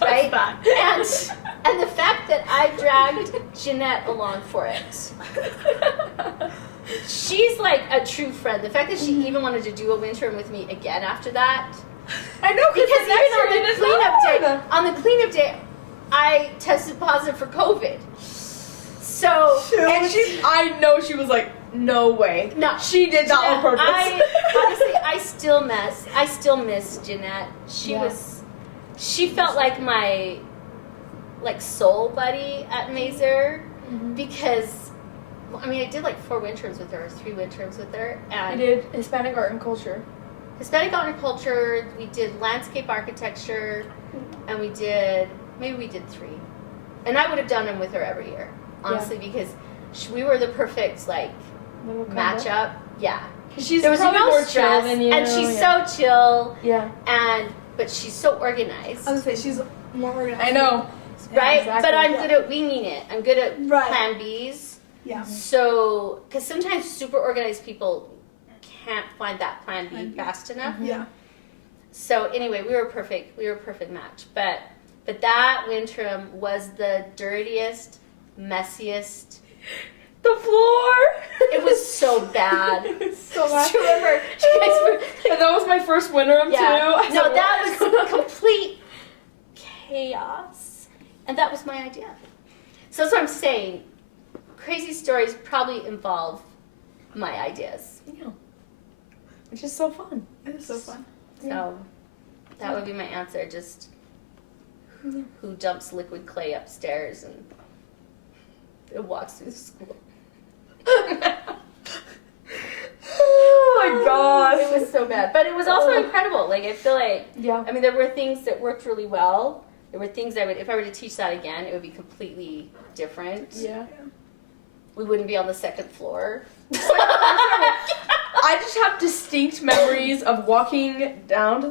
Right? That? And the fact that I dragged Jeanette along for it. She's like a true friend. The fact that she even wanted to do a wind trim with me again after that. I know Because even it is on the cleanup day, I tested positive for COVID. So And I know she was like, no way. No, She did that on purpose. Honestly, I still miss Jeanette. She felt like my soul buddy at Mazer because I mean I did like 4 wind trims with her, 3 wind trims with her, I and did Hispanic art and culture. Hispanic art and culture. We did landscape architecture, and we did 3, and I would have done them with her every year, honestly, because we were the perfect Little combo. matchup. Yeah. She's There was probably no more stress, chill than you. and she's so chill, Yeah. but she's so organized, I was gonna say she's more organized. I know. right? exactly, But I'm yeah. good at winging it. I'm good at Right. plan Bs. Yeah. So, because sometimes super organized people can't find that plan B fast enough. Yeah. So anyway, we were perfect. We were a perfect match. But that wind trim was the dirtiest, messiest. The floor. It was so bad. It was so bad. Do you remember? You guys were, And that was my first winter too. I No, said, that "What?" was complete chaos. And that was my idea. So that's what I'm saying. Crazy stories probably involve my ideas. Yeah. It's just so fun. It was so fun. So that would be my answer. Just who dumps liquid clay upstairs and it walks through the school. Oh my gosh. It was so bad. But it was also incredible. Like, I feel like, Yeah. I mean, there were things that worked really well. There were things I would, if I were to teach that again, it would be completely different. Yeah. We wouldn't be on the second floor. I just have distinct memories of walking down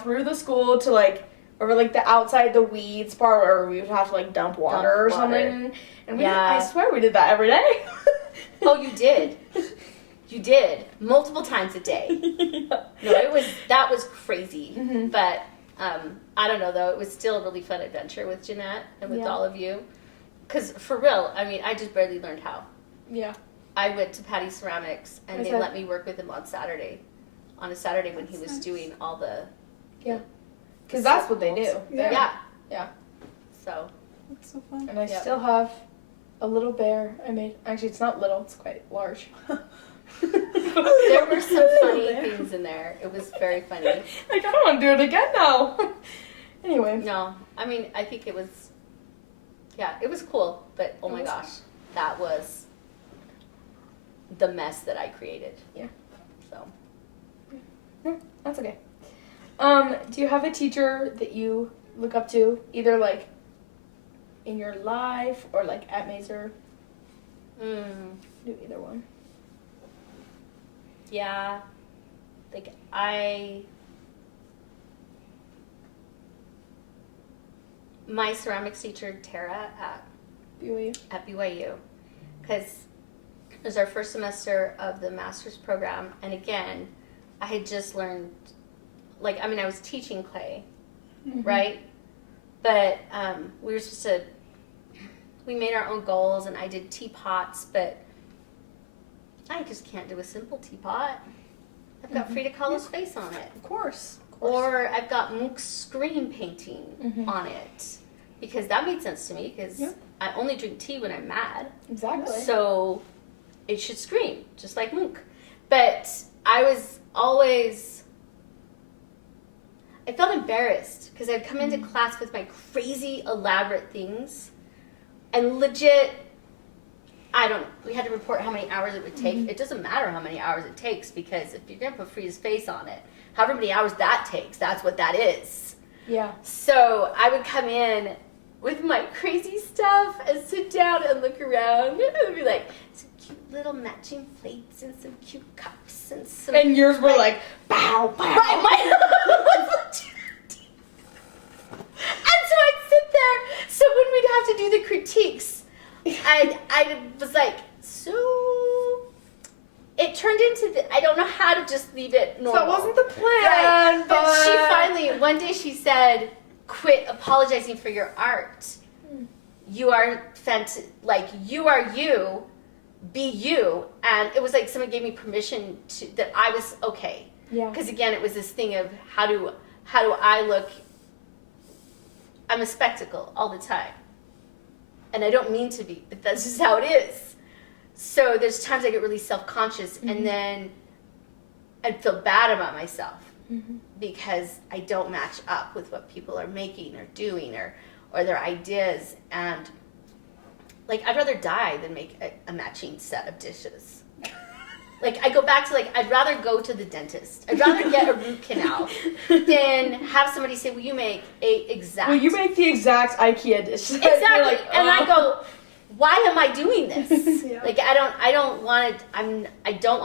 through the school to like or like the outside the weeds part where we would have to like dump water or something. And I swear we did that every day. Oh, you did. You did multiple times a day. Yeah. No, that was crazy. Mm-hmm. But I don't know though. It was still a really fun adventure with Jeanette and with all of you. Because for real, I mean, I just barely learned how. Yeah. I went to Patty's Ceramics and they let me work with him on Saturday. On a Saturday when he was doing all the. Yeah. Because that's what they do. Yeah. So. That's so fun. And I still have a little bear I made. Actually, it's not little. It's quite large. There were some funny things in there. It was very funny. Like, I don't want to do it again now. Anyway. No, I mean, I think it was, it was cool. But, oh my gosh, that was the mess that I created. Yeah. So. That's okay. Do you have a teacher that you look up to, either like in your life or like at Mazer? Do either one. Yeah, like my ceramics teacher Tara at BYU, because it was our first semester of the master's program, and again, I had just learned, like, I mean, I was teaching clay, right? But we were supposed to, we made our own goals, and I did teapots, but I just can't do a simple teapot. I've got Frida Kahlo's face on it. Of course. Or I've got Munch's screen painting on it. Because that made sense to me, because I only drink tea when I'm mad. Exactly. So it should scream, just like Munch. But I was always, I felt embarrassed, because I'd come into class with my crazy elaborate things, and legit, we had to report how many hours it would take. It doesn't matter how many hours it takes, because if you're going to put Frida's face on it, however many hours that takes, that's what that is. Yeah. So I would come in with my crazy stuff and sit down and look around, and I'd be like, some cute little matching plates and some cute cups and some... And yours were like, bow, bow. Right, mine was and so I'd sit there, so when we'd have to do the critiques, I was like, so it turned into I don't know how to just leave it normal. So that wasn't the plan. Right. But she finally, one day she said, quit apologizing for your art. You are like, you are you, be you. And it was like someone gave me permission that I was okay. Yeah. Because again, it was this thing of how do I look? I'm a spectacle all the time. And I don't mean to be, but that's just how it is. So there's times I get really self-conscious, and then I'd feel bad about myself because I don't match up with what people are making or doing or their ideas. And like, I'd rather die than make a matching set of dishes. Like, I go back to, like, I'd rather go to the dentist. I'd rather get a root canal than have somebody say, will you make a exact... Will you make the exact IKEA dish? Exactly. Like, and I go, why am I doing this? Yeah. Like, I don't want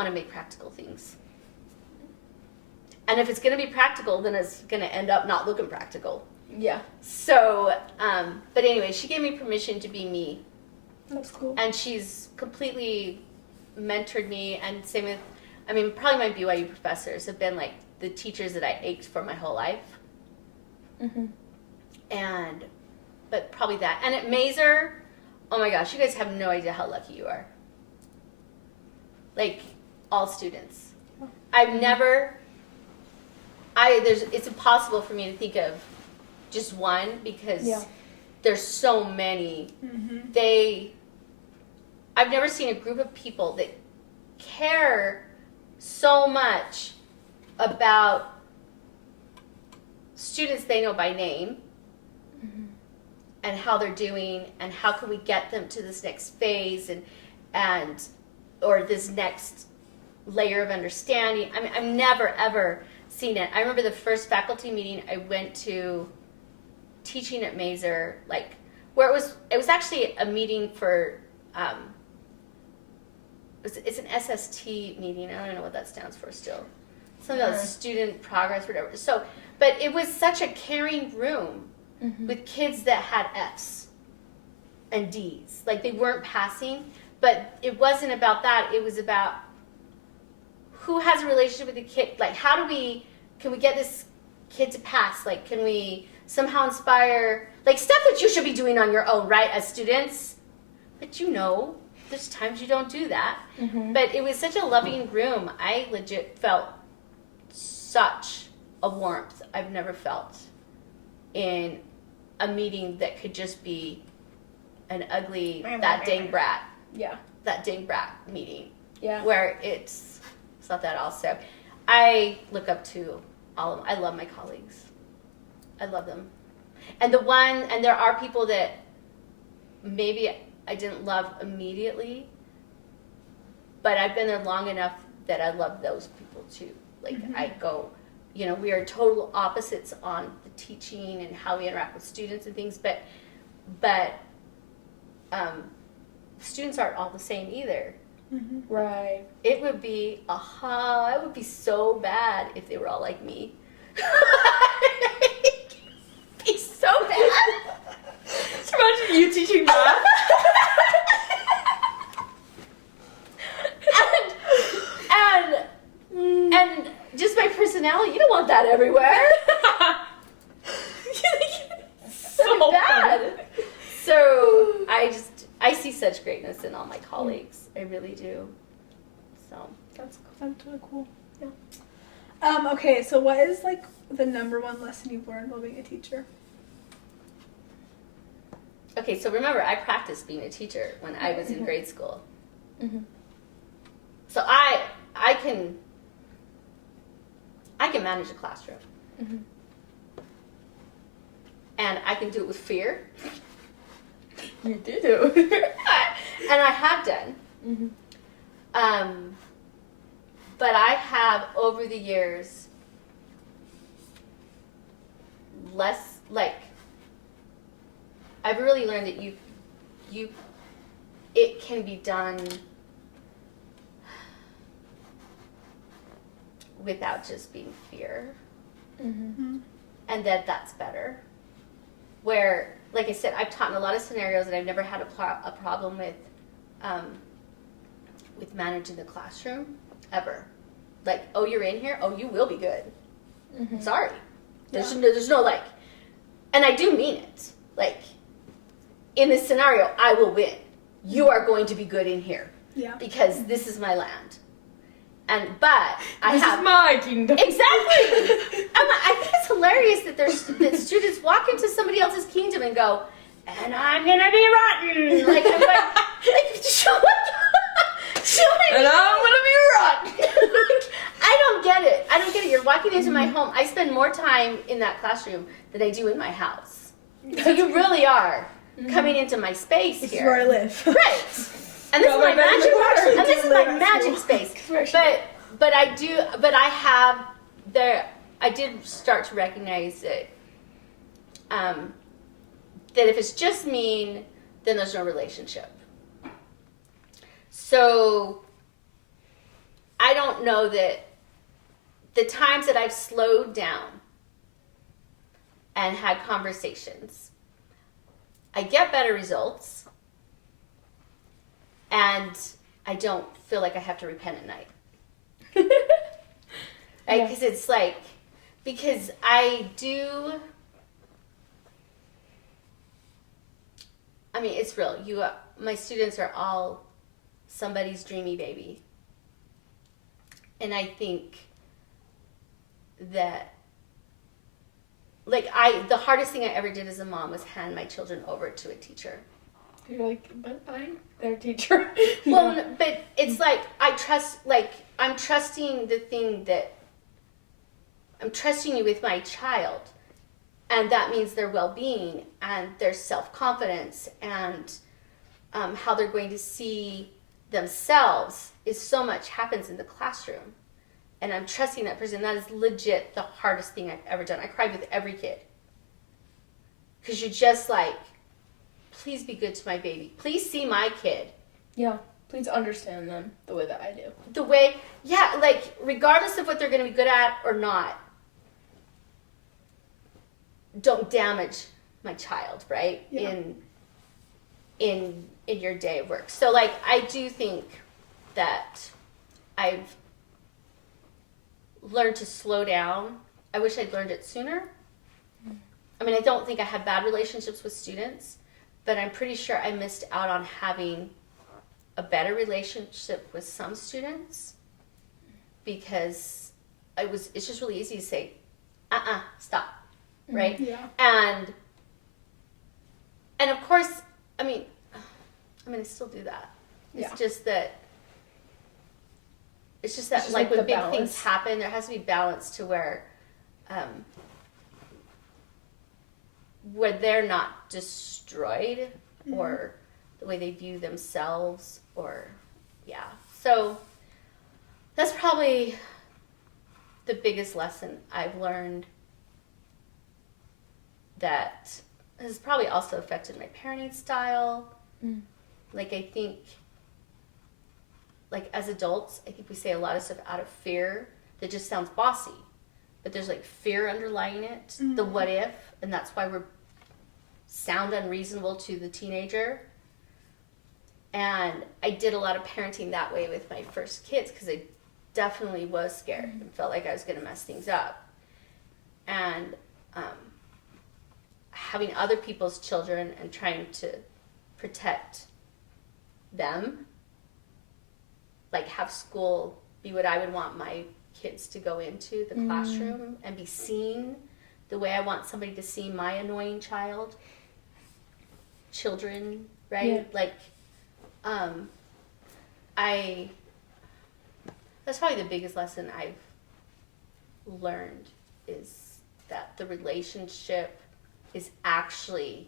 to make practical things. And if it's going to be practical, then it's going to end up not looking practical. Yeah. So, but anyway, she gave me permission to be me. That's cool. And she's completely mentored me, and same with, I mean, probably my BYU professors have been like the teachers that I ached for my whole life. But probably that. And at Mazer, oh my gosh, you guys have no idea how lucky you are. Like, all students. It's impossible for me to think of just one, because there's so many. I've never seen a group of people that care so much about students they know by name and how they're doing and how can we get them to this next phase and or this next layer of understanding. I mean, I've never ever seen it. I remember the first faculty meeting I went to teaching at Mazer, like, where it was actually a meeting for it's an SST meeting. I don't know what that stands for still. Something about student progress, whatever. So But it was such a caring room with kids that had F's and D's. Like, they weren't passing, but it wasn't about that. It was about who has a relationship with the kid. Like, can we get this kid to pass? Like, can we somehow inspire, like, stuff that you should be doing on your own, right, as students? But there's times you don't do that. But it was such a loving room. I legit felt such a warmth I've never felt in a meeting that could just be an ugly, that dang brat meeting. Yeah. Where it's not that all. So I look up to all of them. I love my colleagues. I love them. And there are people that maybe I didn't love immediately, but I've been there long enough that I love those people too. Like, I go, we are total opposites on the teaching and how we interact with students and things, but students aren't all the same either. Right. It would be so bad if they were all like me. It'd be so bad. Just imagine you teaching math. and just my personality, you don't want that everywhere. So bad. So I see such greatness in all my colleagues. I really do. So that's really cool. Yeah. Okay, so what is like the number one lesson you've learned while being a teacher? Okay, so remember, I practiced being a teacher when I was in grade school. So I can manage a classroom. And I can do it with fear. You do. And I have done. But I have, over the years, I've really learned that it can be done without just being fear. And that's better. Where, like I said, I've taught in a lot of scenarios and I've never had a problem with managing the classroom, ever. Like, oh, you're in here? Oh, you will be good. Sorry. There's no like, and I do mean it. Like, in this scenario, I will win. You are going to be good in here. Yeah. Because this is my land. But this is my kingdom. Exactly. I think it's hilarious that students walk into somebody else's kingdom and go, and I'm gonna be rotten. Like, I'm like, and I'm gonna be rotten. I don't get it. You're walking into my home. I spend more time in that classroom than I do in my house. So you really are coming into my space here. This is where I live. Right. And this is my magic. And this is my magic space. But I did start to recognize that if it's just mean, then there's no relationship. So I don't know that the times that I've slowed down and had conversations, I get better results. And I don't feel like I have to repent at night. Right? Because it's like, because it's real. My students are all somebody's dreamy baby. And I think that, the hardest thing I ever did as a mom was hand my children over to a teacher. You're like, but I'm their teacher. Well, but it's like, I'm trusting I'm trusting you with my child. And that means their well-being and their self-confidence and how they're going to see themselves is so much happens in the classroom. And I'm trusting that person. That is legit the hardest thing I've ever done. I cried with every kid. Because you're just like, please be good to my baby. Please see my kid. Yeah. Please understand them the way that I do. Regardless of what they're going to be good at or not, don't damage my child, right? Yeah. In your day of work. So like I do think that I've learned to slow down. I wish I'd learned it sooner. I mean, I don't think I had bad relationships with students, but I'm pretty sure I missed out on having a better relationship with some students because it's just really easy to say, stop, right? Yeah. And of course, I mean, I still do that. It's just that like when big things happen, there has to be balance to where they're not destroyed or the way they view themselves so that's probably the biggest lesson I've learned that has probably also affected my parenting style. Like I think like as adults, I think we say a lot of stuff out of fear that just sounds bossy, but there's like fear underlying it, the what if, and that's why we sound unreasonable to the teenager. And I did a lot of parenting that way with my first kids because I definitely was scared and felt like I was going to mess things up. And having other people's children and trying to protect them, like have school be what I would want my kids to go into, the classroom, and be seen the way I want somebody to see my annoying children, right? Yeah. Like, that's probably the biggest lesson I've learned is that the relationship is actually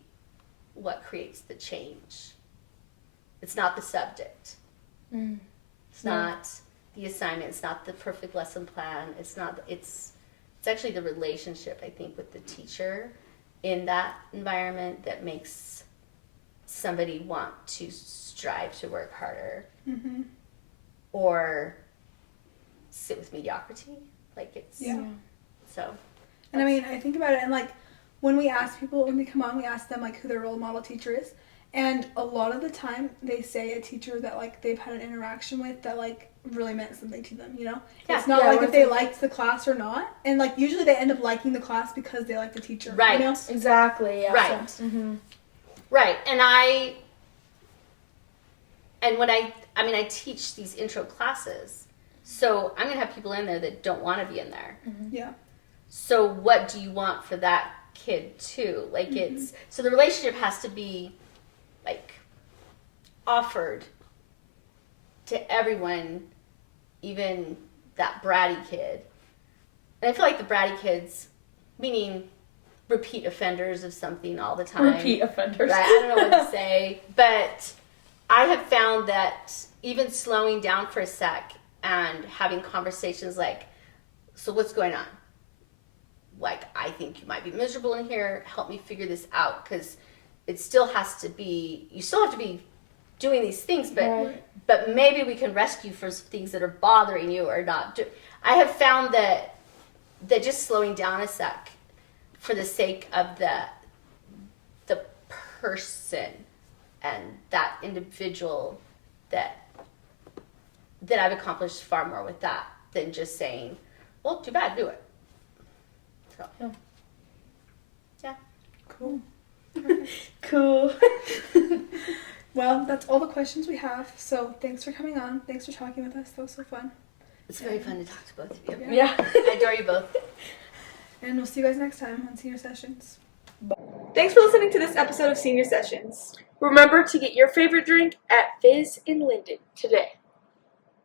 what creates the change. It's not the subject. It's not the assignment. It's not the perfect lesson plan. It's actually the relationship, I think, with the teacher in that environment that makes somebody want to strive to work harder or sit with mediocrity. Like it's so. And I mean, I think about it, and like when we ask people when they come on, we ask them like who their role model teacher is, and a lot of the time they say a teacher that like they've had an interaction with that like really meant something to them. You know, it's not like if they liked the class or not, and like usually they end up liking the class because they like the teacher. Right. You know? Exactly. Yeah. Right. So, Right. And when I teach these intro classes, so I'm going to have people in there that don't want to be in there. Yeah. So what do you want for that kid too? Like so the relationship has to be like offered to everyone, even that bratty kid. And I feel like the bratty kids, meaning repeat offenders of something all the time. Repeat offenders. Right? I don't know what to say, but I have found that even slowing down for a sec and having conversations like, so what's going on? Like, I think you might be miserable in here. Help me figure this out, because it still has to be, you still have to be doing these things, but maybe we can rescue for things that are bothering you or not. I have found that just slowing down a sec for the sake of the person and that individual, that I've accomplished far more with that than just saying, well, too bad, do it. So, yeah. Cool. Cool. Well, that's all the questions we have. So thanks for coming on. Thanks for talking with us. That was so fun. It's very fun to talk to both of you. Yeah. I adore you both. And we'll see you guys next time on Senior Sessions. Thanks for listening to this episode of Senior Sessions. Remember to get your favorite drink at Fizz in Linden today.